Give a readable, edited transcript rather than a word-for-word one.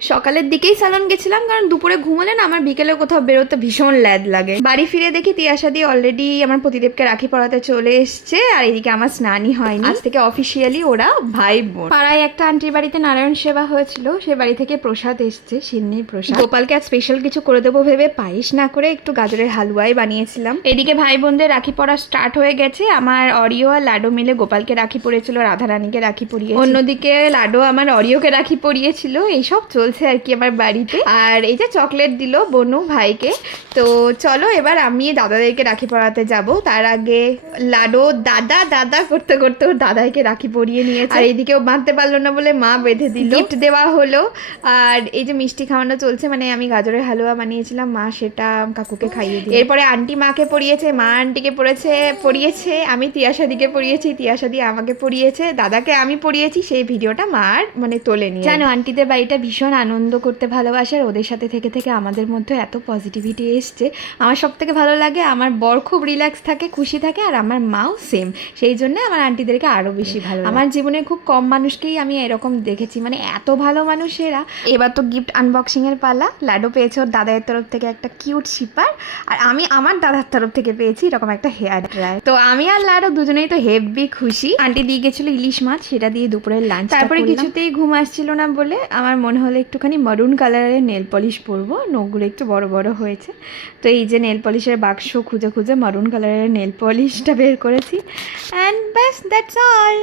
সকালের দিকেই স্যালন গেছিলাম, কারণ দুপুরে ঘুমালে না আমার বিকেলে কোথাও বেরোতে ভীষণ ল্যাদ লাগে। বাড়ি ফিরে দেখি তিয়াশা দি অলরেডি আমার প্রতিদেবকে রাখি পরাতে চলে এসছে, আর এদিকে আমার স্নানই হয়নি। আজ থেকে অফিসিয়ালি ওরা ভাই বোন। পাড়ায় একটা আন্টির বাড়িতে নারায়ণ সেবা হয়েছিল, সে বাড়ি থেকে প্রসাদ এসছে, সিন্নির প্রসাদ। গোপালকে আজ স্পেশাল কিছু করে দেবো ভেবে পায়েস না করে একটু গাজরের হালুয়াই বানিয়েছিলাম। এদিকে ভাই বোনদের রাখি পরা স্টার্ট হয়ে গেছে। আমার অরিও আর লাডো মিলে গোপালকে রাখি পরিয়েছিল, রাধারানীকে রাখি পরিয়ে, অন্যদিকে লাডো আমার অরিওকে রাখি পরিয়েছিল। এইসব চলছে আর কি আমার বাড়িতে। আর এই যে চকলেট দিল বনু ভাইকে। তো চলো এবার আমি দাদাদেরকে রাখি পরাতে যাব। তার আগে লাডো দাদা দাদা করতে করতে ওর দাদাইকে রাখি পরিয়ে নিয়েছে, আর এইদিকে ও বাঁধতে পারলো না বলে মা বেঁধে দিল। গিফট দেওয়া হলো, আর এই যে মিষ্টি খাওয়ানো চলছে, মানে আমি গাজরের হালুয়া বানিয়েছিলাম, মা সেটা কাকুকে খাইয়ে দিই। এরপরে আন্টি মাকে পরিয়েছে, মা আন্টিকে পরিয়েছে, আমি তিয়াশাদিকে পরিয়েছি, তিয়াশাদি আমাকে পরিয়েছে, দাদাকে আমি পরিয়েছি। সেই ভিডিওটা মার মানে তোলে নিয়ে। জানো আন্টিদের বাড়িটা ভীষণ আনন্দ করতে ভালোবাসে, আর ওদের সাথে থেকে থেকে আমাদের মধ্যে এত পজিটিভিটি এসছে। আমার সব থেকে ভালো লাগে, আমার বর খুব রিল্যাক্স থাকে, খুশি থাকে, আর আমার মাও সেম। সেই জন্য আমার আন্টিদেরকে আরও বেশি ভালো। আমার জীবনে খুব কম মানুষকেই আমি এরকম দেখেছি, মানে এত ভালো মানুষেরা। এবার তো গিফট আনবক্সিংয়ের পালা। লাডো পেয়েছে ওর দাদার তরফ থেকে একটা কিউট শিপার, আর আমি আমার দাদার তরফ থেকে পেয়েছি এরকম একটা হেয়ার ড্রায়ার। তো আমি আর লাডো দুজনেই তো হেভি খুশি। আন্টি দিয়ে গেছিলো ইলিশ মাছ, সেটা দিয়ে দুপুরের লাঞ্চ। তারপরে কিছুতেই ঘুম আসছিল না বলে আমার মনে হলো একটুখানি মারুন কালারের নেল পলিশ পরবো, নখগুলো একটু বড় বড় হয়েছে। তো এই যে নেল পলিশের বাক্স খুঁজে খুঁজে মারুন কালারের নেল পলিশটা বের করেছি, অ্যান্ড ব্যাস দ্যাটস অল।